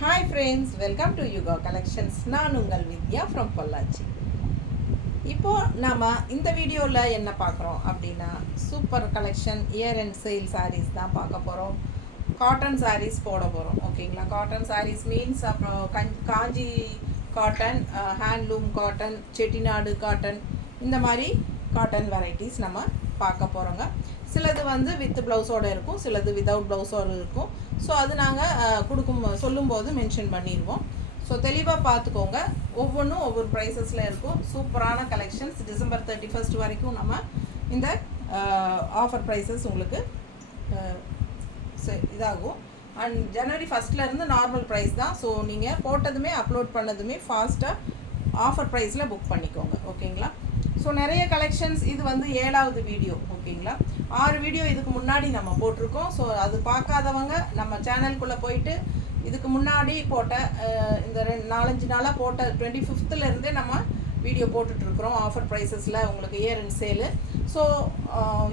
Hi friends, welcome to Yuga Collections. நான் உங்கள் வித்யா from Pollachi. இப்போ நாம இந்த வீடியோவில் என்ன பார்க்குறோம் அப்படின்னா super collection year end sale saris தான் பார்க்க போகிறோம். காட்டன் சாரீஸ் போட போகிறோம். ஓகேங்களா? காட்டன் சாரீஸ் மீன்ஸ் அப்புறம் Kanchi cotton, handloom cotton, Chettinad cotton, இந்த மாதிரி காட்டன் வெரைட்டிஸ் நம்ம பார்க்க போகிறோங்க. சிலது வந்து வித் ப்ளவுஸோடு இருக்கும், சிலது வித்தவுட் ப்ளவுஸோடு இருக்கும். ஸோ அது நாங்கள் சொல்லும்போது மென்ஷன் பண்ணிடுவோம். ஸோ தெளிவாக பார்த்துக்கோங்க. ஒவ்வொன்றும் ஒவ்வொரு ப்ரைஸஸில் இருக்கும். சூப்பரான கலெக்ஷன்ஸ். டிசம்பர் 31 வரைக்கும் நம்ம இந்த ஆஃபர் ப்ரைஸஸ் உங்களுக்கு இதாகும். அண்ட் ஜனவரி 1 நார்மல் ப்ரைஸ் தான். ஸோ நீங்கள் போட்டதுமே அப்லோட் பண்ணதுமே ஃபாஸ்ட்டாக ஆஃபர் ப்ரைஸில் புக் பண்ணிக்கோங்க. ஓகேங்களா? ஸோ நிறைய கலெக்ஷன்ஸ். இது வந்து 7வது வீடியோ. ஓகேங்களா? 6 வீடியோ இதுக்கு முன்னாடி நம்ம போட்டிருக்கோம். ஸோ அது பார்க்காதவங்க நம்ம சேனலுக்குள்ளே போயிட்டு இதுக்கு முன்னாடி போட்ட இந்த 4-5 நாளாக போட்ட 25th நம்ம வீடியோ போட்டுட்ருக்குறோம் ஆஃபர் ப்ரைஸஸில் உங்களுக்கு இயர் அண்ட் சேலு. ஸோ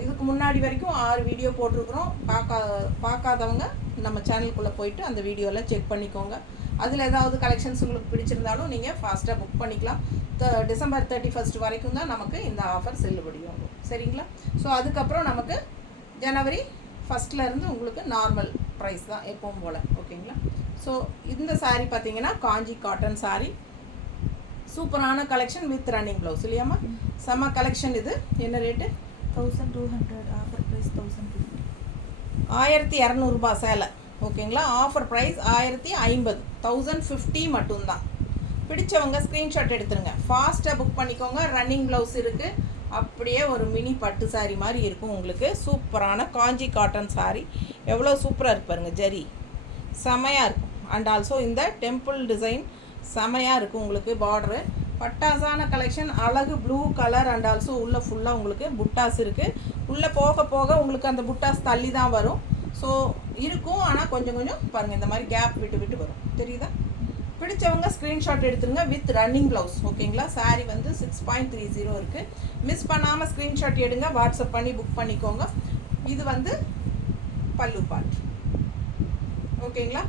இதுக்கு முன்னாடி வரைக்கும் 6 வீடியோ போட்டிருக்குறோம். பார்க்காதவங்க நம்ம சேனலுக்குள்ளே போயிட்டு அந்த வீடியோவில் செக் பண்ணிக்கோங்க. அதில் ஏதாவது கலெக்ஷன்ஸ் உங்களுக்கு பிடிச்சிருந்தாலும் நீங்கள் ஃபாஸ்ட்டாக புக் பண்ணிக்கலாம். டிசம்பர் 31 வரைக்கும் தான் நமக்கு இந்த ஆஃபர் செல்லுபடியாகும். சரிங்களா? ஸோ அதுக்கப்புறம் நமக்கு ஜனவரி 1 உங்களுக்கு நார்மல் ப்ரைஸ் தான் எப்பவும் போல். ஓகேங்களா? ஸோ இந்த சாரீ பார்த்தீங்கன்னா காஞ்சி காட்டன் சாரீ. சூப்பரான கலெக்ஷன் வித் ரன்னிங் ப்ளவுஸ் இல்லையாம்மா? செம்ம கலெக்ஷன். இது என்ன ரேட்டு? 1200. Offer price 1050. 1200 சேலை. ஓகேங்களா? Offer price 1050. 1050 மட்டும்தான். பிடிச்சவங்க ஸ்க்ரீன்ஷாட் எடுத்துருங்க. ஃபாஸ்ட்டாக புக் பண்ணிக்கோங்க. ரன்னிங் ப்ளவுஸ் இருக்குது. அப்படியே ஒரு மினி பட்டு சாரீ மாதிரி இருக்கும் உங்களுக்கு. சூப்பரான காஞ்சி காட்டன் சாரீ. எவ்வளோ சூப்பராக இருக்கு பாருங்கள். ஜரி செமையாக இருக்கும். அண்ட் ஆல்சோ இந்த டெம்பிள் டிசைன் செமையாக இருக்கும் உங்களுக்கு. பார்டரு பட்டாசான கலெக்ஷன். அழகு ப்ளூ கலர். அண்ட் ஆல்சோ உள்ளே ஃபுல்லாக உங்களுக்கு புட்டாஸ் இருக்குது. உள்ளே போக போக உங்களுக்கு அந்த புட்டாஸ் தள்ளி தான் வரும். ஸோ இருக்கும், ஆனால் கொஞ்சம் கொஞ்சம் பாருங்கள் இந்த மாதிரி கேப் விட்டு விட்டு வரும். தெரியுதா? பிடிச்சவங்க ஸ்க்ரீன்ஷாட் எடுத்துருங்க வித் ரன்னிங் ப்ளவுஸ். ஓகேங்களா? சாரீ வந்து 6.30 இருக்குது. மிஸ் பண்ணாமல் ஸ்க்ரீன்ஷாட் எடுங்க. வாட்ஸ்அப் பண்ணி புக் பண்ணிக்கோங்க. இது வந்து பல்லு பார்ட். ஓகேங்களா?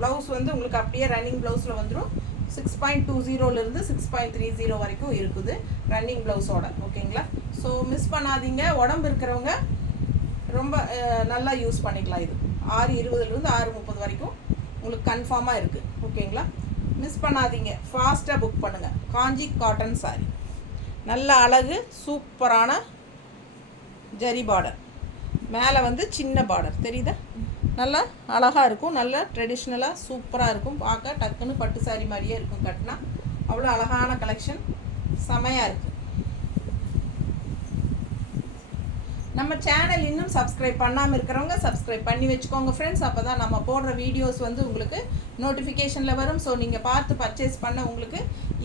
ப்ளவுஸ் வந்து உங்களுக்கு அப்படியே ரன்னிங் ப்ளவுஸில் வந்துடும். 6.20 6.30 வரைக்கும் இருக்குது ரன்னிங் ப்ளவுஸோட. ஓகேங்களா? ஸோ மிஸ் பண்ணாதீங்க. உடம்பு இருக்கிறவங்க ரொம்ப நல்லா யூஸ் பண்ணிக்கலாம். இது 6:20 6:30 வரைக்கும் உங்களுக்கு கன்ஃபார்மாக இருக்குது. ஓகேங்களா? மிஸ் பண்ணாதீங்க. ஃபாஸ்ட்டாக புக் பண்ணுங்கள். காஞ்சி காட்டன் சாரீ நல்ல அழகு. சூப்பரான ஜரி பார்டர். மேலே வந்து சின்ன பார்டர் தெரியுதா? நல்லா அழகாக இருக்கும். நல்லா ட்ரெடிஷ்னலாக சூப்பராக இருக்கும். பார்க்க டக்குன்னு பட்டு சாரீ மாதிரியே இருக்கும் கட்டினா. அவ்வளோ அழகான கலெக்ஷன். செமையாக இருக்குது. நம்ம சேனல் இன்னும் சப்ஸ்கிரைப் பண்ணாமல் இருக்கிறவங்க சப்ஸ்கிரைப் பண்ணி வச்சுக்கோங்க ஃப்ரெண்ட்ஸ். அப்போ தான் நம்ம போடுற வீடியோஸ் வந்து உங்களுக்கு நோட்டிஃபிகேஷனில் வரும். ஸோ நீங்கள் பார்த்து பர்ச்சேஸ் பண்ண உங்களுக்கு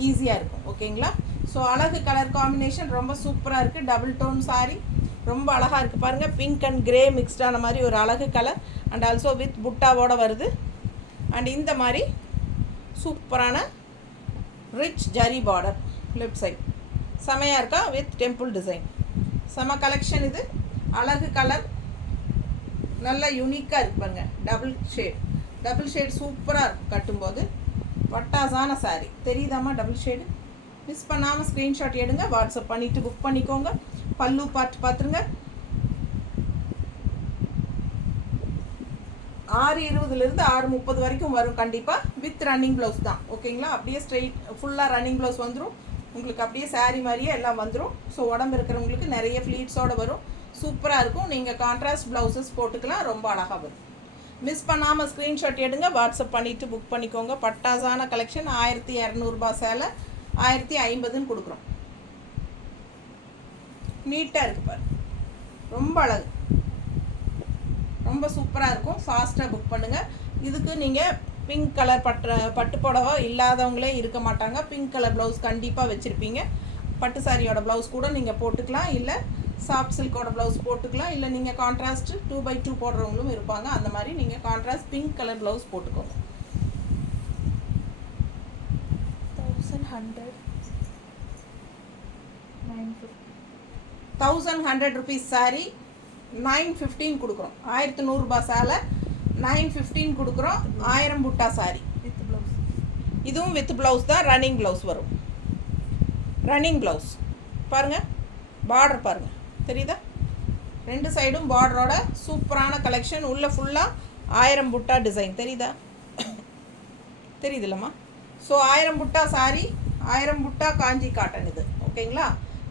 ஈஸியாக இருக்கும். ஓகேங்களா? ஸோ அழகு கலர் காம்பினேஷன் ரொம்ப சூப்பராக இருக்குது. டபுள் டோன் சாரீ ரொம்ப அழகாக இருக்குது பாருங்கள். பிங்க் அண்ட் கிரே மிக்ஸ்டான மாதிரி ஒரு அழகு கலர். அண்ட் ஆல்சோ வித் புட்டாவோடு வருது. அண்ட் இந்த மாதிரி சூப்பரான rich zari border left side. செமையாக இருக்கா? With temple design. செம கலெக்ஷன். இது அழகு கலர். நல்லா யூனிக்காக இருக்கு பாருங்க. டபுள் ஷேட் சூப்பராக இருக்கும் கட்டும்போது. பட்டாசான சாரீ தெரியுதாம்மா? Double shade. மிஸ் பண்ணாமல் ஸ்க்ரீன்ஷாட் எடுங்க. வாட்ஸ்அப் பண்ணிவிட்டு புக் பண்ணிக்கோங்க. பல்லு பார்த்துருங்க. 6:20 6:30 வரைக்கும் வரும் கண்டிப்பாக. வித் ரன்னிங் ப்ளவுஸ் தான். ஓகேங்களா? அப்படியே ஸ்ட்ரெயிட் ஃபுல்லாக ரன்னிங் ப்ளவுஸ் வந்துடும் உங்களுக்கு. அப்படியே சாரீ மாதிரியே எல்லாம் வந்துடும். ஸோ உடம்பு இருக்கிறவங்களுக்கு நிறைய ஃப்ளீட்ஸோடு வரும். சூப்பராக இருக்கும். நீங்கள் கான்ட்ராஸ்ட் ப்ளவுசஸ் போட்டுக்கலாம். ரொம்ப அழகாக வரும். மிஸ் பண்ணாமல் ஸ்க்ரீன்ஷாட் எடுங்க. வாட்ஸ்அப் பண்ணிவிட்டு புக் பண்ணிக்கோங்க. பட்டாசான கலெக்ஷன். 1200 சேலை 1050 கொடுக்குறோம். நீட்டாக இருக்குது பாரு. ரொம்ப அழகு. ரொம்ப சூப்பராக இருக்கும். ஃபாஸ்ட்டாக புக் பண்ணுங்கள். இதுக்கு நீங்கள் பிங்க் கலர் பட்டு புடவை இல்லாதவங்களே இருக்க மாட்டாங்க. பிங்க் கலர் ப்ளவுஸ் கண்டிப்பாக வச்சுருப்பீங்க. பட்டு சாரியோட ப்ளவுஸ் கூட நீங்கள் போட்டுக்கலாம். இல்லை சாஃப்ட் சில்கோட ப்ளவுஸ் போட்டுக்கலாம். இல்லை நீங்கள் கான்ட்ராஸ்ட் 2x2 போடுறவங்களும் இருப்பாங்க. அந்த மாதிரி நீங்கள் கான்ட்ராஸ்ட் பிங்க் கலர் ப்ளவுஸ் போட்டுக்கோங்க. 1100 rupees சாரீ 915 கொடுக்குறோம். 1100 சேலை 915 கொடுக்குறோம். 1000 புட்டா சாரி. With blouse. இதுவும் வித் ப்ளவுஸ் தான், ரன்னிங் ப்ளவுஸ் வரும். ரன்னிங் ப்ளவுஸ் பாருங்கள், பார்டர் பாருங்கள், தெரியுதா? ரெண்டு சைடும் பார்டரோட சூப்பரான கலெக்ஷன். உள்ள ஃபுல்லாக 1000 புட்டா டிசைன் தெரியுதா? தெரியுதுல்லம்மா? ஸோ 1000 புட்டா சாரி, 1000 புட்டா காஞ்சி காட்டன். இது ஓகேங்களா?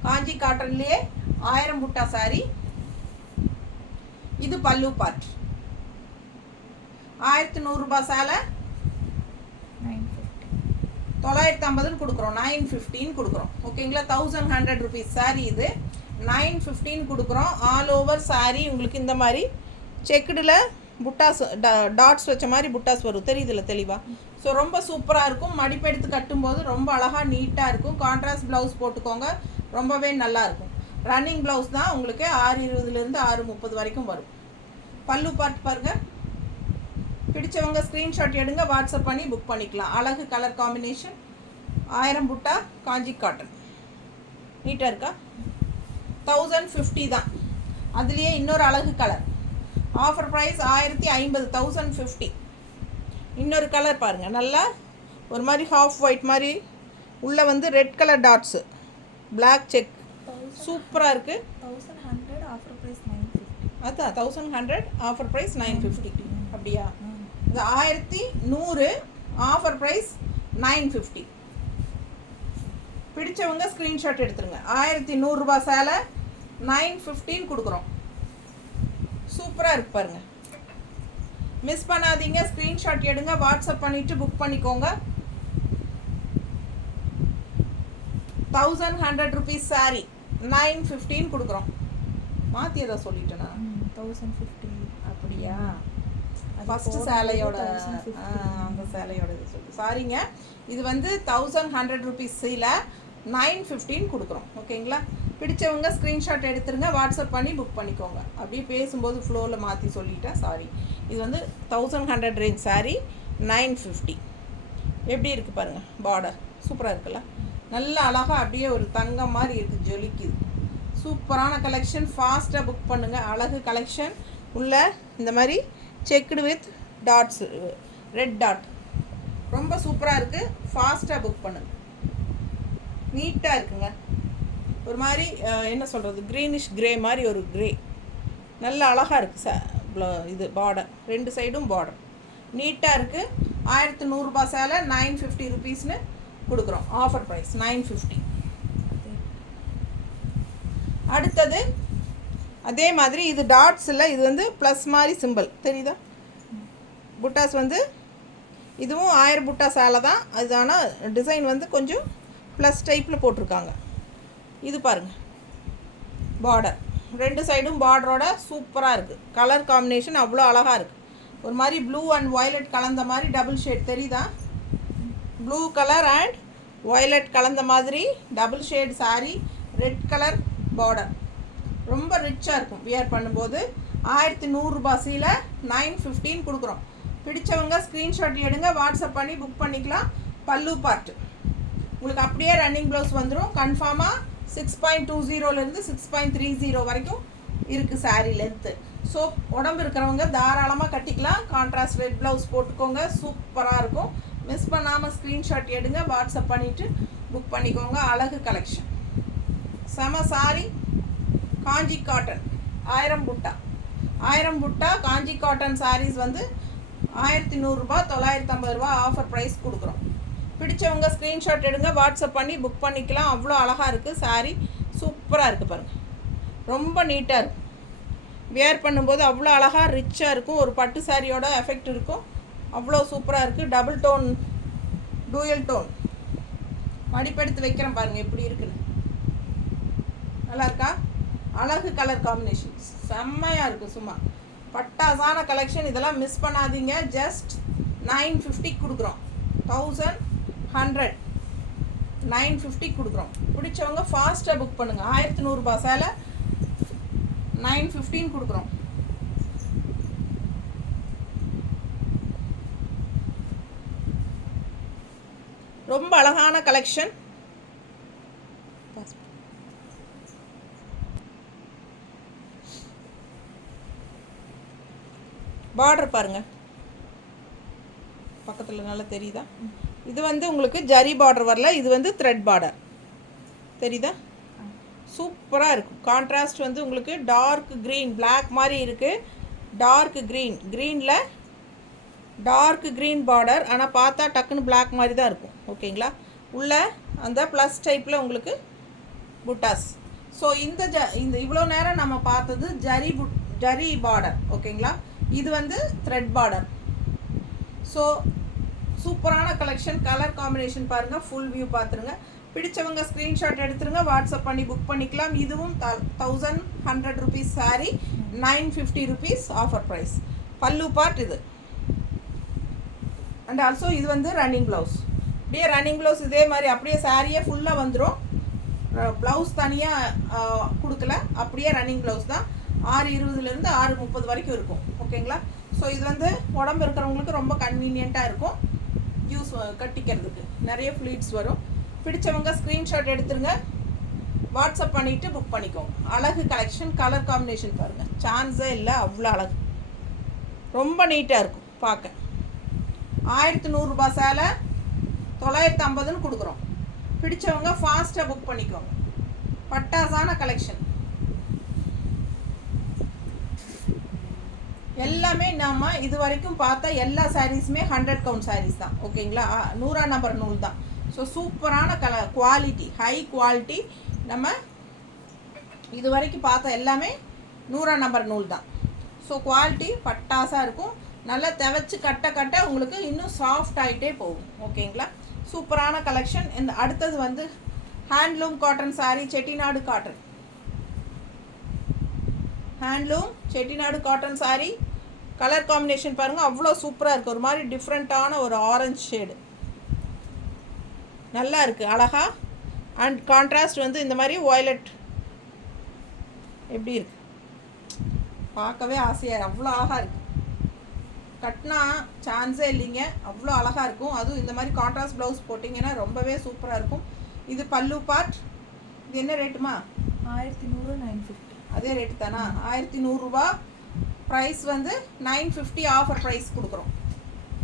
காஞ்சி காட்டன்லேயே 1000 புட்டா சாரி. இது பல்லு பார்ட். 1100 ரூபாய் சேலை 950 கொடுக்குறோம். 915 கொடுக்குறோம். ஓகேங்களா? 1100 ருபீஸ் சாரி. இது 915 கொடுக்குறோம். ஆல் ஓவர் சாரி உங்களுக்கு இந்த மாதிரி செக்குடில் புட்டாஸ் டாட்ஸ் வச்ச மாதிரி புட்டாஸ் வரும். தெரியுதுல்ல தெளிவாக? ஸோ ரொம்ப சூப்பராக இருக்கும். மடிப்பெடுத்து கட்டும்போது ரொம்ப அழகாக நீட்டாக இருக்கும். கான்ட்ராஸ்ட் ப்ளவுஸ் போட்டுக்கோங்க, ரொம்பவே நல்லாயிருக்கும். ரன்னிங் ப்ளவுஸ் தான் உங்களுக்கு 6:20 6:30 வரைக்கும் வரும். பல்லு பார்ட் பாருங்கள். பிடிச்சவங்க ஸ்க்ரீன்ஷாட் எடுங்க, வாட்ஸ்அப் பண்ணி புக் பண்ணிக்கலாம். அழகு கலர் காம்பினேஷன். 1000 புட்டா காஞ்சி காட்டன். நீட்டாக இருக்கா? 1050 தான். அதுலேயே இன்னொரு அழகு கலர். Offer price 1050, 1050. இன்னொரு கலர் பாருங்கள், நல்லா ஒரு மாதிரி ஹாஃப் ஒயிட் மாதிரி உள்ளே வந்து red colour dots, black check, சூப்பராக இருக்குது. 1100 ஆஃபர் ப்ரைஸ் 950. அதான் 1100 ஆஃபர் ப்ரைஸ் 950. அப்படியா? இந்த 1100 ஆஃபர் ப்ரைஸ் 950. பிடிச்சவங்க ஸ்க்ரீன்ஷாட் எடுத்துருங்க. 1100 ரூபாய் சேலை 915 கொடுக்குறோம். சூப்பராக இருக்கு பாருங்கள். மிஸ் பண்ணாதீங்க, ஸ்க்ரீன்ஷாட் எடுங்க, வாட்ஸ்அப் பண்ணிவிட்டு புக் பண்ணிக்கோங்க. 1100 ருபீஸ் சாரி 915 கொடுக்குறோம். மாற்றி எதாவது சொல்லிட்டேனா? 1050. அப்படியா? ஃபஸ்ட்டு சேலையோட அந்த சேலையோட இது சொல்லு. சாரிங்க, இது வந்து 1100 ருபீஸ் சீலை 915 கொடுக்குறோம். ஓகேங்களா? பிடிச்சவங்க ஸ்க்ரீன்ஷாட் எடுத்துருங்க, வாட்ஸ்அப் பண்ணி புக் பண்ணிக்கோங்க. அப்படியே பேசும்போது ஃப்ளோவில் மாற்றி சொல்லிட்டேன், சாரி. இது வந்து 1100 ரேஞ்ச் சாரி 950. எப்படி இருக்குது பாருங்கள், பார்டர் சூப்பராக இருக்குல்ல? நல்ல அழகாக அப்படியே ஒரு தங்கம் மாதிரி இருக்குது, ஜொலிக்குது. சூப்பரான கலெக்ஷன். ஃபாஸ்ட்டாக புக் பண்ணுங்கள். அழகு கலெக்ஷன். உள்ள இந்த மாதிரி checked with dots, red dot, ரொம்ப சூப்பராக இருக்குது. ஃபாஸ்ட்டாக புக் பண்ணுங்கள். நீட்டாக இருக்குங்க. ஒரு மாதிரி என்ன சொல்கிறது, க்ரீனிஷ் க்ரே மாதிரி ஒரு க்ரே, நல்ல அழகாக இருக்குது. இது பார்டர், ரெண்டு சைடும் பார்டர் நீட்டாக இருக்குது. 1100 ரூபாய் சேலை 950 ருபீஸ்னு கொடுக்குறோம். Offer price 950. அடுத்தது அதே மாதிரி இது டாட்ஸ் இல்லை, இது வந்து ப்ளஸ் மாதிரி சிம்பிள், தெரியுதா? புட்டாஸ் வந்து இதுவும் 1000 புட்டா சேலை தான். அது ஆனால் டிசைன் வந்து கொஞ்சம் ப்ளஸ் டைப்பில் போட்டிருக்காங்க. இது பாருங்கள், பார்டர் ரெண்டு சைடும் பார்டரோட சூப்பராக இருக்குது. கலர் காம்பினேஷன் அவ்வளோ அழகாக இருக்குது. ஒரு மாதிரி ப்ளூ அண்ட் வயலட் கலந்த மாதிரி டபுள் ஷேட், தெரியுதா? ப்ளூ கலர் அண்ட் வயலட் கலந்த மாதிரி double shade sari, red colour border, ரொம்ப ரிச்சாக இருக்கும் வியர் பண்ணும்போது. 1100 ரூபாய் சீலை 915 கொடுக்குறோம். பிடிச்சவங்க ஸ்க்ரீன்ஷாட் எடுங்க, வாட்ஸ்அப் பண்ணி புக் பண்ணிக்கலாம். பல்லு பார்ட்டு உங்களுக்கு அப்படியே ரன்னிங் ப்ளவுஸ் வந்துடும். கன்ஃபார்மாக 6.20 6.30 வரைக்கும் இருக்குது சாரீ லென்த்து. ஸோ உடம்பு இருக்கிறவங்க தாராளமாக கட்டிக்கலாம். கான்ட்ராஸ்ட் ரெட் ப்ளவுஸ் போட்டுக்கோங்க, சூப்பராக இருக்கும். மிஸ் பண்ணாமல் ஸ்க்ரீன்ஷாட் எடுங்க, வாட்ஸ்அப் பண்ணிவிட்டு புக் பண்ணிக்கோங்க. அழகு கலெக்ஷன், செம சாரி. காஞ்சி காட்டன் 1000 புட்டா, 1000 புட்டா காஞ்சி காட்டன் சாரீஸ் வந்து 1100 ரூபாய், 950 ரூபா ஆஃபர் ப்ரைஸ் கொடுக்குறோம். பிடிச்சவங்க ஸ்க்ரீன்ஷாட் எடுங்க, வாட்ஸ்அப் பண்ணி புக் பண்ணிக்கலாம். அவ்வளோ அழகாக இருக்குது சாரீ, சூப்பராக இருக்குது பாருங்கள். ரொம்ப நீட்டாக இருக்கும். வியர் பண்ணும்போது அவ்வளோ அழகாக ரிச்சாக இருக்கும். ஒரு பட்டு சாரியோட எஃபெக்ட் இருக்கும். அவ்வளோ சூப்பராக இருக்குது. Double tone, dual tone. மடிப்பெடுத்து வைக்கிறேன் பாருங்கள் எப்படி இருக்குன்னு. நல்லா இருக்கா? அழகு கலர் காம்பினேஷன் செம்மையாக இருக்குது. சும்மா பட்டாசான கலெக்ஷன். இதெல்லாம் மிஸ் பண்ணாதீங்க. ஜஸ்ட் 950 கொடுக்குறோம். 1100 950 கொடுக்குறோம். பிடிச்சவங்க ஃபாஸ்ட்டாக புக் பண்ணுங்கள். 1100 ரூபாய் சேலை 915 கொடுக்குறோம். ரொம்ப அழகான கலெக்ஷன். பார்டர் பாருங்கள், பக்கத்தில் நல்லா தெரியுதா? இது வந்து உங்களுக்கு ஜரி பார்டர் வரல, இது வந்து த்ரெட் பார்டர் தெரியுதா? சூப்பராக இருக்கும். கான்ட்ராஸ்ட் வந்து உங்களுக்கு டார்க் க்ரீன், பிளாக் மாதிரி இருக்குது. டார்க் க்ரீனில் டார்க் க்ரீன் பார்டர், ஆனால் பார்த்தா டக்குன்னு பிளாக் மாதிரி தான் இருக்கும். ஓகேங்களா? உள்ள அந்த ப்ளஸ் டைப்பில் உங்களுக்கு புட்டாஸ். ஸோ இந்த இவ்வளோ நேரம் நம்ம பார்த்தது ஜரி பார்டர். ஓகேங்களா? இது வந்து த்ரெட் பார்டர். ஸோ சூப்பரான கலெக்ஷன். கலர் காம்பினேஷன் பாருங்கள், ஃபுல் வியூ பார்த்துருங்க. பிடிச்சவங்க ஸ்க்ரீன்ஷாட் எடுத்துருங்க, வாட்ஸ்அப் பண்ணி புக் பண்ணிக்கலாம். இதுவும் 1100 rupees sari, 950 rupees offer price. Pallu part இது. அண்ட் ஆல்சோ இது வந்து ரன்னிங் ப்ளவுஸ். அப்படியே ரன்னிங் ப்ளவுஸ் இதே மாதிரி அப்படியே சாரியே ஃபுல்லாக வந்துடும். ப்ளவுஸ் தனியாக கொடுக்கல, அப்படியே ரன்னிங் ப்ளவுஸ் தான். 6:20 6:30 வரைக்கும் இருக்கும். ஓகேங்களா? ஸோ இது வந்து உடம்பு இருக்கிறவங்களுக்கு ரொம்ப கன்வீனியண்ட்டாக இருக்கும் யூஸ் கட்டிக்கிறதுக்கு. நிறைய ஃப்ளீட்ஸ் வரும். பிடிச்சவங்க ஸ்க்ரீன்ஷாட் எடுத்துருங்க, வாட்ஸ்அப் பண்ணிவிட்டு புக் பண்ணிக்கோங்க. அழகு கலெக்ஷன். கலர் காம்பினேஷன் பாருங்கள், சான்ஸே இல்லை, அவ்வளோ அழகு. ரொம்ப நீட்டாக இருக்கும் பார்க்க. 1100 ரூபாய் சேலை 950ன்னு கொடுக்குறோம். பிடிச்சவங்க ஃபாஸ்ட்டாக புக் பண்ணிக்கோங்க. பட்டாசான கலெக்ஷன். எல்லாமே நாம் இது வரைக்கும் பார்த்த எல்லா சாரீஸுமே 100 count சாரீஸ் தான். ஓகேங்களா? 100 நம்பர் நூல் தான். ஸோ சூப்பரான குவாலிட்டி, ஹை குவாலிட்டி. நம்ம இது வரைக்கும் பார்த்த எல்லாமே 100 நம்பர் நூல் தான். ஸோ குவாலிட்டி பட்டாசாக இருக்கும். நல்லா துவைச்சி கட்ட உங்களுக்கு இன்னும் சாஃப்ட் ஆகிட்டே போகும். ஓகேங்களா? சூப்பரான கலெக்ஷன். இந்த அடுத்தது வந்து handloom cotton sari, Chettinad cotton. Handloom Chettinad cotton sari. Colour combination பாருங்கள், அவ்வளோ சூப்பராக இருக்குது. ஒரு மாதிரி டிஃப்ரெண்ட்டான ஒரு ஆரஞ்சு ஷேடு, நல்லா இருக்குது அழகா. அண்ட் கான்ட்ராஸ்ட் வந்து இந்த மாதிரி வயலட் எப்படி இருக்குது பார்க்கவே ஆசையாக, அவ்வளோ அழகாக இருக்குது. கட்டினா சான்ஸே இல்லைங்க, அவ்வளோ அழகாக இருக்கும். அதுவும் இந்த மாதிரி கான்ட்ராஸ்ட் ப்ளவுஸ் போட்டிங்கன்னா ரொம்பவே சூப்பராக இருக்கும். இது பல்லு பார்ட். இது என்ன ரேட்டுமா? 1100 950. அதே ரேட்டு தானா? 1100 ரூபா. ப்ரைஸ் வந்து 950 ஆஃபர் ப்ரைஸ் கொடுக்குறோம்.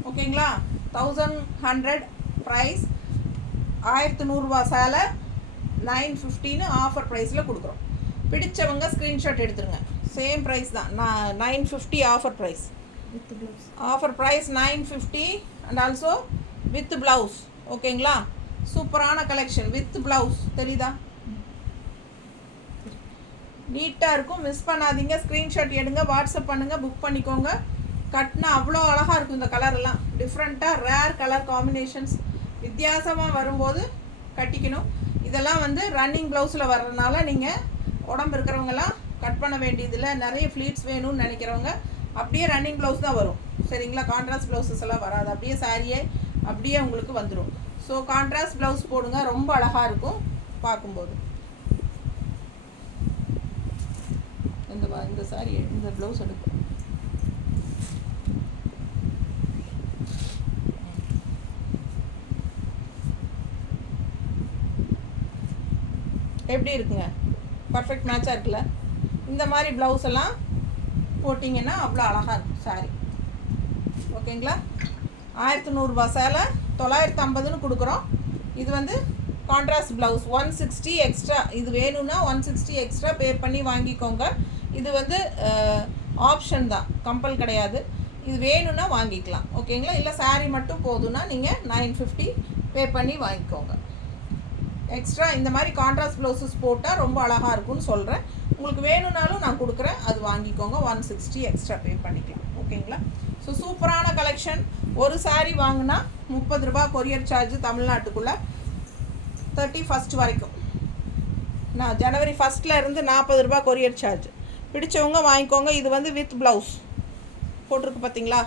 ஓகேங்களா? 1100 ப்ரைஸ், 1100 ரூபா சேலை 950ன்னு ஆஃபர் ப்ரைஸில் கொடுக்குறோம். பிடிச்சவங்க ஸ்க்ரீன்ஷாட் எடுத்துருங்க. சேம் ப்ரைஸ் தான், 950 offer price. With blouse offer price 950 and also with blouse. ஓகேங்களா? சூப்பரான கலெக்ஷன் வித் ப்ளவுஸ். தெரியுதா? நீட்டாக இருக்கும். மிஸ் பண்ணாதீங்க. ஸ்க்ரீன்ஷாட் எடுங்க, வாட்ஸ்அப் பண்ணுங்கள், புக் பண்ணிக்கோங்க. கட்டினா அவ்வளோ அழகாக இருக்கும். இந்த கலரெல்லாம் டிஃப்ரெண்ட்டாக ரேர் கலர் காம்பினேஷன்ஸ் வித்தியாசமாக வரும்போது கட்டிக்கணும். இதெல்லாம் வந்து ரன்னிங் ப்ளவுஸில் வர்றதுனால நீங்கள் உடம்பு இருக்கிறவங்கலாம் கட் பண்ண வேண்டியதில்லை. நிறைய ஃப்ளீட்ஸ் வேணும்னு நினைக்கிறவங்க அப்படியே ரன்னிங் ப்ளவுஸ் தான் வரும். சரிங்களா? கான்ட்ராஸ்ட் ப்ளவுஸஸ் எல்லாம் வராது. அப்படியே சாரியே அப்படியே உங்களுக்கு வந்துடும். ஸோ கான்ட்ராஸ்ட் ப்ளவுஸ் போடுங்க, ரொம்ப அழகாக இருக்கும் பார்க்கும்போது. இந்த சாரி இந்த ப்ளவுஸ் எடுக்கும். எப்படி இருக்குங்க? பர்ஃபெக்ட் மேட்சாக இருக்குல்ல? இந்த மாதிரி ப்ளவுஸ் எல்லாம் போட்டிங்கன்னா அவ்வளோ அழகாக இருக்கும் சாரி. ஓகேங்களா? 1100 ரூபா சேலை 950ன்னு கொடுக்குறோம். இது வந்து கான்ட்ராஸ்ட் ப்ளவுஸ் 160 எக்ஸ்ட்ரா. இது வேணும்னா 160 எக்ஸ்ட்ரா பே பண்ணி வாங்கிக்கோங்க. இது வந்து ஆப்ஷன் தான், கம்பல் கிடையாது. இது வேணும்னா வாங்கிக்கலாம். ஓகேங்களா? இல்லை சாரீ மட்டும் போதும்னா நீங்கள் 950 பே பண்ணி வாங்கிக்கோங்க. எக்ஸ்ட்ரா இந்த மாதிரி கான்ட்ராஸ்ட் ப்ளவுஸஸ் போட்டால் ரொம்ப அழகாக இருக்கும்னு சொல்கிறேன். உங்களுக்கு வேணும்னாலும் நான் கொடுக்குறேன், அது வாங்கிக்கோங்க. 160 எக்ஸ்ட்ரா பே பண்ணிக்கலாம். ஓகேங்களா? ஸோ சூப்பரான கலெக்ஷன். ஒரு சாரீ வாங்கினா 30 ரூபா கொரியர் சார்ஜ் தமிழ்நாட்டுக்குள்ளே 31st வரைக்கும். நான் ஜனவரி 1 இருந்து 40 ரூபா கொரியர் சார்ஜ். பிடிச்சவங்க வாங்கிக்கோங்க. இது வந்து வித் ப்ளவுஸ் போட்டிருக்கு பார்த்தீங்களா?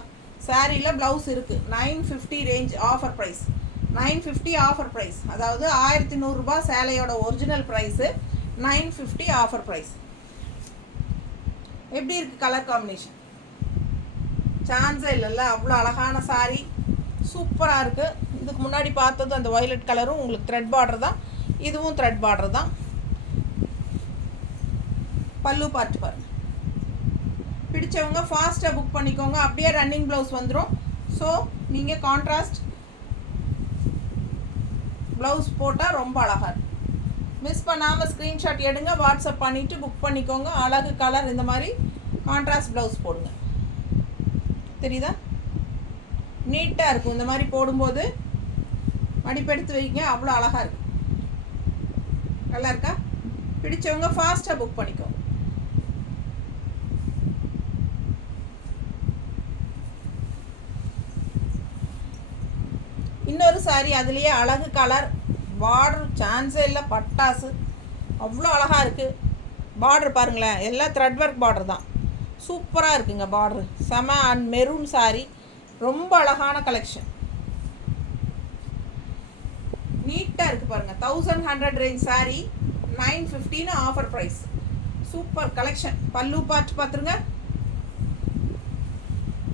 சாரியில் ப்ளவுஸ் இருக்குது. 950 range offer price. 950 offer price. அதாவது 1100 ரூபா சேலையோட ஒரிஜினல் ப்ரைஸு, 950 ஆஃபர் ப்ரைஸ். எப்படி இருக்குது கலர் காம்பினேஷன்? சான்ஸே இல்லைல்ல, அவ்வளோ அழகான சாரீ, சூப்பராக இருக்குது. இதுக்கு முன்னாடி பார்த்தது அந்த வயலட் கலரும் உங்களுக்கு த்ரெட் பார்டர் தான். இதுவும் த்ரெட் பார்டர் தான். பல்லு பார்த்து பாருங்க. பிடிச்சவங்க ஃபாஸ்ட்டாக புக் பண்ணிக்கோங்க. அப்படியே ரன்னிங் ப்ளவுஸ் வந்துடும். ஸோ நீங்கள் கான்ட்ராஸ்ட் ப்ளவுஸ் போட்டால் ரொம்ப அழகாக இருக்கும். மிஸ் பண்ணாமல் ஸ்க்ரீன்ஷாட் எடுங்க, வாட்ஸ்அப் பண்ணிவிட்டு புக் பண்ணிக்கோங்க. அழகு கலர் இந்த மாதிரி கான்ட்ராஸ்ட் ப்ளவுஸ் போடுங்க. தெரியுதா? நீட்டாக இருக்கும். இந்த மாதிரி போடும்போது மடிப்பெடுத்து வைங்க, அவ்வளோ அழகாக இருக்கும். நல்லா இருக்கா? பிடிச்சவங்க ஃபாஸ்ட்டாக புக் பண்ணிக்கோங்க. இன்னொரு சாரி அதுலேயே அழகு கலர், பார்டர் சான்ஸே இல்லை, பட்டாசு அவ்வளோ அழகாக இருக்குது. பார்டர் பாருங்களேன், எல்லாம் த்ரெட் ஒர்க் பார்டர் தான். சூப்பராக இருக்குங்க பார்டர், செம. அண்ட் மெரூன் சாரி, ரொம்ப அழகான கலெக்ஷன், நீட்டாக இருக்குது பாருங்கள். 1100 range sari, 950 offer price. Super collection. Pallu பார்த்து பார்த்துருங்க.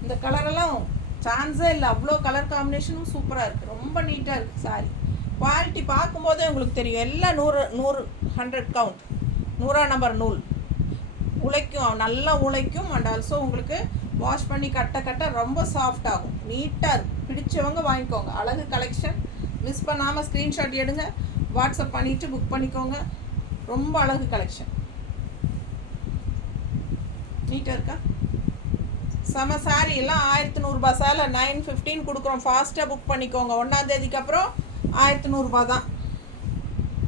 இந்த கலரெல்லாம் சான்ஸே இல்லை, அவ்வளோ கலர் காம்பினேஷனும் சூப்பராக இருக்குது. ரொம்ப நீட்டாக இருக்குது சாரி. குவாலிட்டி பார்க்கும்போதே உங்களுக்கு தெரியும். எல்லாம் 100 கவுண்ட், 100 நம்பர் நூல். உழைக்கும், நல்லா உழைக்கும். அண்ட் ஆல்சோ உங்களுக்கு வாஷ் பண்ணி கட்ட ரொம்ப சாஃப்ட் ஆகும். நீட்டாக இருக்கும். பிடிச்சவங்க வாங்கிக்கோங்க. அழகு கலெக்ஷன். மிஸ் பண்ணாமல் ஸ்க்ரீன்ஷாட் எடுங்க, வாட்ஸ்அப் பண்ணிவிட்டு புக் பண்ணிக்கோங்க. ரொம்ப அழகு கலெக்ஷன். நீட்டாக இருக்கா? செம சாரி. எல்லாம் 1100 சேலை 915 கொடுக்குறோம். ஃபாஸ்ட்டாக புக் பண்ணிக்கோங்க. 1ஆம் தேதிக்கு அப்புறம் 1100 தான்.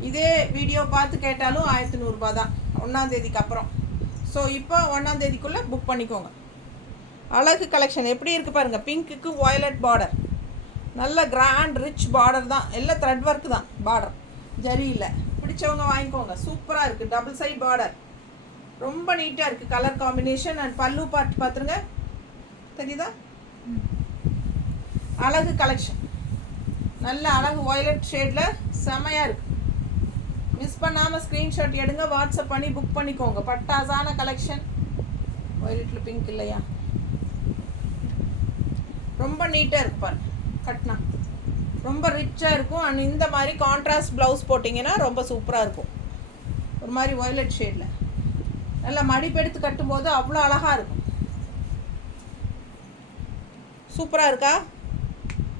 இதே வீடியோ பார்த்து கேட்டாலும் 1100 தான் 1ஆம் தேதிக்கு அப்புறம். ஸோ இப்போ 1ஆம் தேதிக்குள்ளே புக் பண்ணிக்கோங்க. அழகு கலெக்ஷன் எப்படி இருக்குது பாருங்கள். பிங்க்குக்கு வயலட் பார்டர், நல்ல கிராண்ட் ரிச் பார்டர் தான். எல்லாம் த்ரெட் ஒர்க் தான் பார்டர், ஜரி இல்லை. பிடிச்சவங்க வாங்கிக்கோங்க. சூப்பராக இருக்குது. டபுள் சைட் பார்டர், ரொம்ப நீட்டாக இருக்குது கலர் காம்பினேஷன். அண்ட் பல்லு பார்த்து பார்த்துருங்க, தெரியுதா? அழகு கலெக்ஷன், நல்ல அழகு வயலட் ஷேடில் செமையாக இருக்குது. மிஸ் பண்ணாமல் ஸ்க்ரீன்ஷாட் எடுங்க, வாட்ஸ்அப் பண்ணி புக் பண்ணிக்கோங்க. பட்டாசான கலெக்ஷன். வயலட்டில் பிங்க் இல்லையா? ரொம்ப நீட்டாக இருக்கு பாருங்க. கட்டினா ரொம்ப ரிச்சாக இருக்கும். அண்ட் இந்த மாதிரி கான்ட்ராஸ்ட் ப்ளவுஸ் போட்டிங்கன்னா ரொம்ப சூப்பராக இருக்கும். ஒரு மாதிரி வயலட் ஷேடில் நல்லா மடிப்பெடுத்து கட்டும்போது அவ்வளோ அழகாக இருக்கும். சூப்பராக இருக்கா?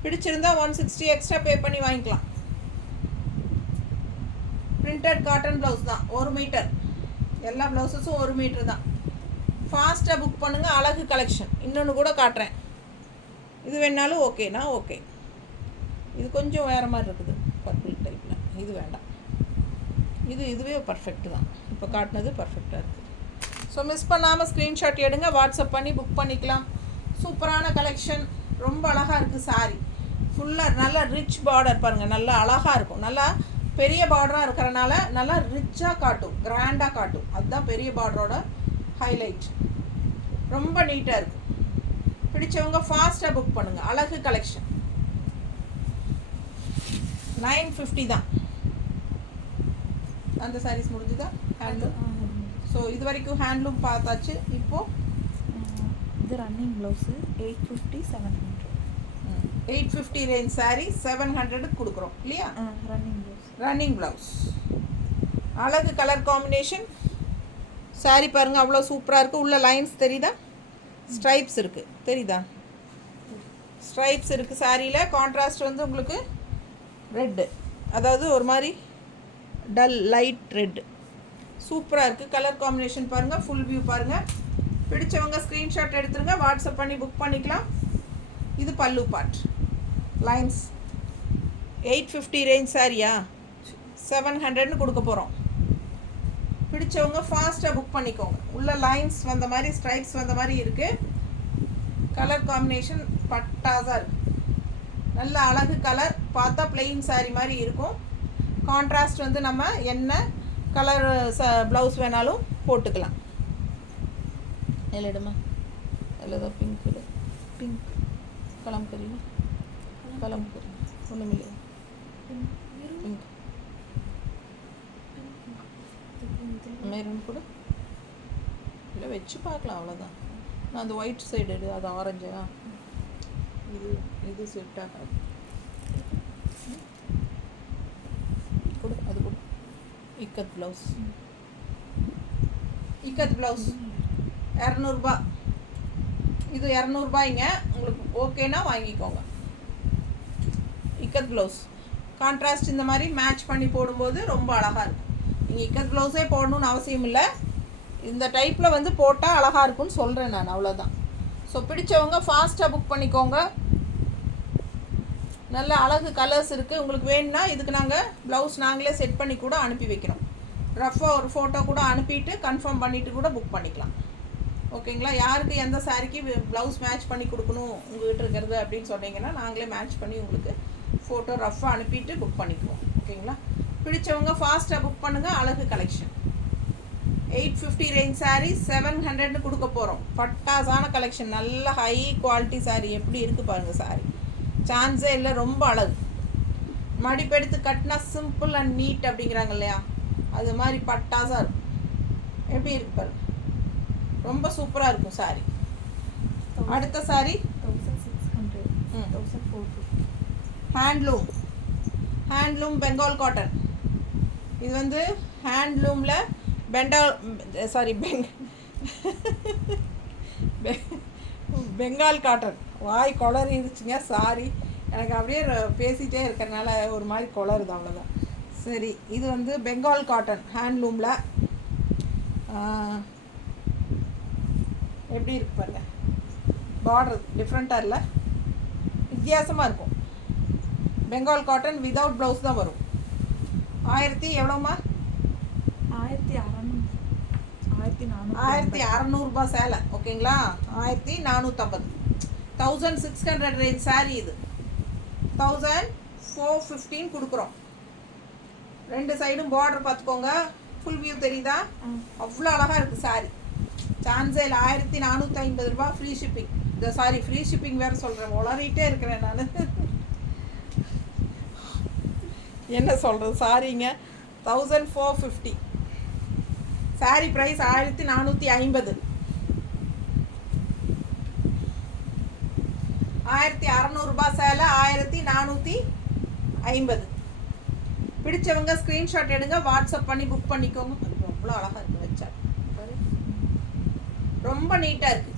பிடிச்சிருந்தா 160 எக்ஸ்ட்ரா பே பண்ணி வாங்கிக்கலாம். பிரிண்டட் காட்டன் ப்ளவுஸ் தான், 1 மீட்டர். எல்லா ப்ளவுஸஸும் 1 மீட்டர் தான். ஃபாஸ்ட்டாக புக் பண்ணுங்கள். அழகு கலெக்ஷன். இன்னொன்று கூட காட்டுறேன். இது வேணாலும் ஓகேனா ஓகே. இது கொஞ்சம் வேறு மாதிரி இருக்குது, பர்பிள் டைப்பில். இது வேண்டாம். இதுவே பர்ஃபெக்ட்டு தான். இப்போ காட்டினது பர்ஃபெக்டாக இருக்குது. ஸோ மிஸ் பண்ணாமல் ஸ்க்ரீன்ஷாட் எடுங்க, வாட்ஸ்அப் பண்ணி புக் பண்ணிக்கலாம். சூப்பரான கலெக்ஷன், ரொம்ப அழகாக இருக்குது சாரி. ஃபுல்லாக நல்லா ரிச் பார்டர் பாருங்கள், நல்லா அழகாக இருக்கும். நல்லா பெரிய பார்டராக இருக்கிறனால நல்லா ரிச்சாக காட்டும், கிராண்டாக காட்டும். அதுதான் பெரிய பார்டரோட ஹைலைட். ரொம்ப நீட்டாக இருக்குது. பிடிச்சவங்க ஃபாஸ்ட்டாக புக் பண்ணுங்கள். அழகு கலெக்ஷன். 950 தான். அந்த சாரீஸ் முடிஞ்சுதா? ஹேண்ட்லூம். ஸோ இது வரைக்கும் ஹேண்ட்லூம் பார்த்தாச்சு. இப்போது இது ரன்னிங் ப்ளவுஸு 850 700. 850 ரேஞ்ச் சாரீ 700 கொடுக்குறோம் இல்லையா? Running blouse. அழகு கலர் காம்பினேஷன். சாரீ பாருங்கள், அவ்வளோ சூப்பராக இருக்குது. உள்ள லைன்ஸ் தெரியுதா? ஸ்ட்ரைப்ஸ் இருக்குது, தெரியுதா? ஸ்ட்ரைப்ஸ் இருக்குது சாரியில். கான்ட்ராஸ்ட் வந்து உங்களுக்கு ரெட்டு, அதாவது ஒரு மாதிரி டல் லைட் ரெட்டு. சூப்பராக இருக்குது கலர் காம்பினேஷன். பாருங்கள், ஃபுல் வியூ பாருங்கள். பிடிச்சவங்க ஸ்க்ரீன்ஷாட் எடுத்துருங்க, வாட்ஸ்அப் பண்ணி புக் பண்ணிக்கலாம். இது பல்லு பார்ட். லைன்ஸ் 850 ரேஞ்ச் சாரியா 700ன்னு கொடுக்க போகிறோம். பிடிச்சவங்க ஃபாஸ்ட்டாக புக் பண்ணிக்கோங்க. உள்ள லைன்ஸ் வந்த மாதிரி, ஸ்ட்ரைப்ஸ் வந்த மாதிரி இருக்குது. கலர் காம்பினேஷன் பட்டாசாக இருக்குது. நல்ல அழகு கலர். பார்த்தா பிளெயின் சாரீ மாதிரி இருக்கும். கான்ட்ராஸ்ட் வந்து நம்ம என்ன கலர் ப்ளவுஸ் வேணாலும் போட்டுக்கலாம். இல்லைடுமா இல்லைதோ பிங்க் இல்லை, பிங்க் கலம்கரி ஒன்றும் இல்லை. பிங்க் மெரூன் கூட இல்லை, வச்சு பார்க்கலாம், அவ்வளோதான். நான் அந்த ஒயிட் சைடு எடு, அது ஆரஞ்சா? இது செட் ஆகாது. கொடு, அது கொடு. இக்கத் ப்ளவுஸ் 200 ரூபா. இது 200 ரூபாய்ங்க. உங்களுக்கு ஓகேனா வாங்கிக்கோங்க. இக்கத் ப்ளவுஸ் கான்ட்ராஸ்ட் இந்த மாதிரி மேட்ச் பண்ணி போடும்போது ரொம்ப அழகாக இருக்கும். நீங்கள் இக்கத் ப்ளவுஸே போடணுன்னு அவசியம் இல்லை, இந்த டைப்பில் வந்து போட்டால் அழகாக இருக்கும்னு சொல்கிறேன் நான், அவ்வளோதான். ஸோ பிடிச்சவங்க ஃபாஸ்ட்டாக புக் பண்ணிக்கோங்க. நல்ல அழகு கலர்ஸ் இருக்குது. உங்களுக்கு வேணும்னா இதுக்கு நாங்கள் ப்ளவுஸ் நாங்களே செட் பண்ணி கூட அனுப்பி வைக்கிறோம். ரஃபாக ஒரு ஃபோட்டோ கூட அனுப்பிட்டு கன்ஃபார்ம் பண்ணிவிட்டு கூட புக் பண்ணிக்கலாம். ஓகேங்களா? யாருக்கு எந்த சாரிக்கு ப்ளவுஸ் மேட்ச் பண்ணி கொடுக்கணும் உங்கள்கிட்ட இருக்கிறது அப்படின்னு சொன்னீங்கன்னா நாங்களே மேட்ச் பண்ணி உங்களுக்கு ஃபோட்டோ ரஃபாக அனுப்பிட்டு புக் பண்ணிக்குவோம். ஓகேங்களா? பிடிச்சவங்க ஃபாஸ்ட்டாக புக் பண்ணுங்கள். அழகு கலெக்ஷன் 850 ரேஞ்ச் சாரீ 700ன்னு கொடுக்க போகிறோம். பட்டாசான கலெக்ஷன், நல்ல ஹை குவாலிட்டி சாரீ. எப்படி இருக்குது பாருங்கள் சாரீ, சான்ஸே இல்லை, ரொம்ப அழகு. மடிப்பெடுத்து கட்டினா சிம்பிள் அண்ட் நீட் அப்படிங்கிறாங்க இல்லையா, அது மாதிரி பட்டாசாக இருக்கும். எப்படி இருக்கு பாருங்க, ரொம்ப சூப்பராக இருக்கும் சாரீ. அடுத்த சாரீ 1600. 1450. Handloom Bengal cotton. இது வந்து ஹேண்ட்லூமில் பெங்கால் காட்டன். வாய் கொளறி இருந்துச்சுங்க, சாரி. எனக்கு அப்படியே பேசிகிட்டே இருக்கிறனால ஒரு மாதிரி கொளருது, அவ்வளோதான். சரி, இது வந்து பெங்கால் காட்டன் ஹேண்ட்லூமில். எப்படி இருக்கு பாருங்க, பார்டர் டிஃப்ரெண்ட்டாக இல்லை, வித்தியாசமாக இருக்கும். பெங்கால் காட்டன் விதவுட் ப்ளவுஸ் தான் வரும். 1000 எவ்வளோம்மா? 1600 சேலை. ஓகேங்களா? 1450. 1600 ரேஞ்ச் சாரீ. இது 1415 கொடுக்குறோம். ரெண்டு சைடும் பார்டர் பார்த்துக்கோங்க. ஃபுல் வியூ தெரியுதா? அவ்வளோ அழகாக இருக்குது சாரீ. சான்ஸே இல்லை. 1450 ரூபா ஃப்ரீ ஷிப்பிங். இந்த சாரி ஃப்ரீ ஷிப்பிங் வேறு சொல்கிறேன், உளறிட்டே இருக்கிறேன் நான். என்ன சொல்கிறது, சாரிங்க. 1450 சாரீ ப்ரைஸ். 1450. 1600 ரூபாய் சேலை 1450. பிடிச்சவங்க ஸ்க்ரீன்ஷாட் எடுங்க, வாட்ஸ்அப் பண்ணி புக் பண்ணிக்கோங்க. அவ்வளோ அழகாக இருக்குது வச்சா, ரொம்ப நீட்டாக இருக்குது.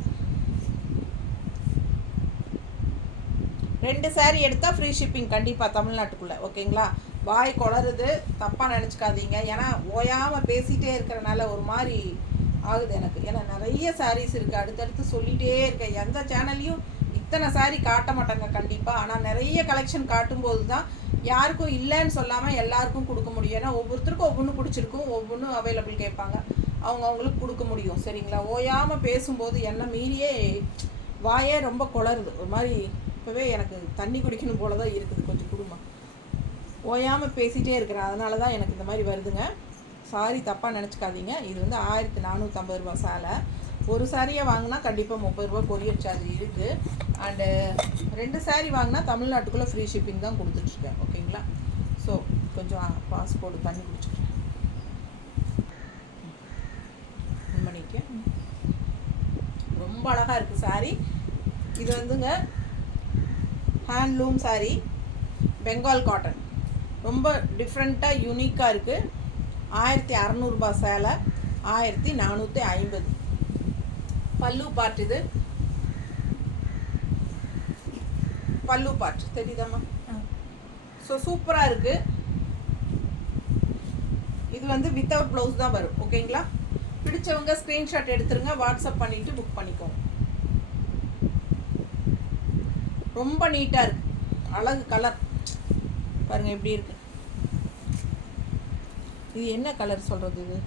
2 சாரீ எடுத்தால் ஃப்ரீ ஷிப்பிங் கண்டிப்பாக தமிழ்நாட்டுக்குள்ளே. ஓகேங்களா? வாய் கொளருது, தப்பாக நினச்சிக்காதீங்க. ஏன்னா ஓயாமல் பேசிகிட்டே இருக்கிறனால ஒரு மாதிரி ஆகுது எனக்கு. ஏன்னா நிறைய சாரீஸ் இருக்குது, அடுத்தடுத்து சொல்லிகிட்டே இருக்கேன். எந்த சேனல்லையும் இத்தனை சாரீ காட்ட மாட்டாங்க கண்டிப்பாக. ஆனால் நிறைய கலெக்ஷன் காட்டும்போது தான் யாருக்கும் இல்லைன்னு சொல்லாமல் எல்லாருக்கும் கொடுக்க முடியும். ஏன்னா ஒவ்வொருத்தருக்கும் ஒவ்வொன்று பிடிச்சிருக்கும், ஒவ்வொன்றும் அவைலபிள் கேட்பாங்க, அவங்களுக்கு கொடுக்க முடியும். சரிங்களா? ஓயாமல் பேசும்போது என்ன மீறியே வாயே ரொம்ப கொளருது, ஒரு மாதிரி. இப்போவே எனக்கு தண்ணி குடிக்கணும் போல தான் இருக்குது. கொஞ்சம் குடும்பம் ஓயாமல் பேசிகிட்டே இருக்கிறேன், அதனால தான் எனக்கு இந்த மாதிரி வருதுங்க. சாரி, தப்பாக நினச்சிக்காதீங்க. இது வந்து 1450 ரூபா சேலை. ஒரு சாரியை வாங்கினா கண்டிப்பாக 30 ரூபா கொரியர் சார்ஜ் இருக்குது. அண்டு 2 சாரீ வாங்கினா தமிழ்நாட்டுக்குள்ளே ஃப்ரீ ஷிப்பிங் தான் கொடுத்துட்ருக்கேன். ஓகேங்களா? ஸோ கொஞ்சம் பாஸ்போர்ட் தண்ணி குடிச்சிக்கிறேன். மணிக்கு ரொம்ப அழகாக இருக்குது சாரீ. இது வந்துங்க ஹேண்ட்லூம் சாரீ, பெங்கால் காட்டன். ரொம்ப டிஃப்ரெண்ட்டாக யூனிக்காக இருக்குது. 1600 ரூபா சேலை 1450. பல்லு பார்ட். இது பல்லு பார்ட் தெரியுதாம்மா? ஸோ சூப்பராக இருக்குது. இது வந்து வித்தவுட் ப்ளவுஸ் தான் வரும். ஓகேங்களா? பிடிச்சவங்க ஸ்க்ரீன்ஷாட் எடுத்துருங்க, வாட்ஸ்அப் பண்ணிவிட்டு புக் பண்ணிக்கோங்க. ரொம்ப நீட்டாக இருக்குது, அழகு கலர் பாருங்கள் எப்படி இருக்குது. இது என்ன கலர் சொல்கிறது? இது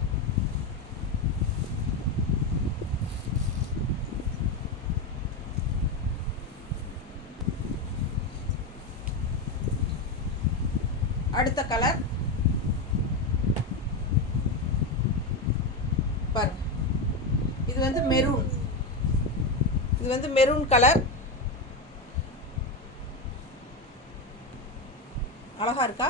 அடுத்த கலர் பாருங்க. இது வந்து மெரூன். இது வந்து மெரூன் கலர். அழகா இருக்கா?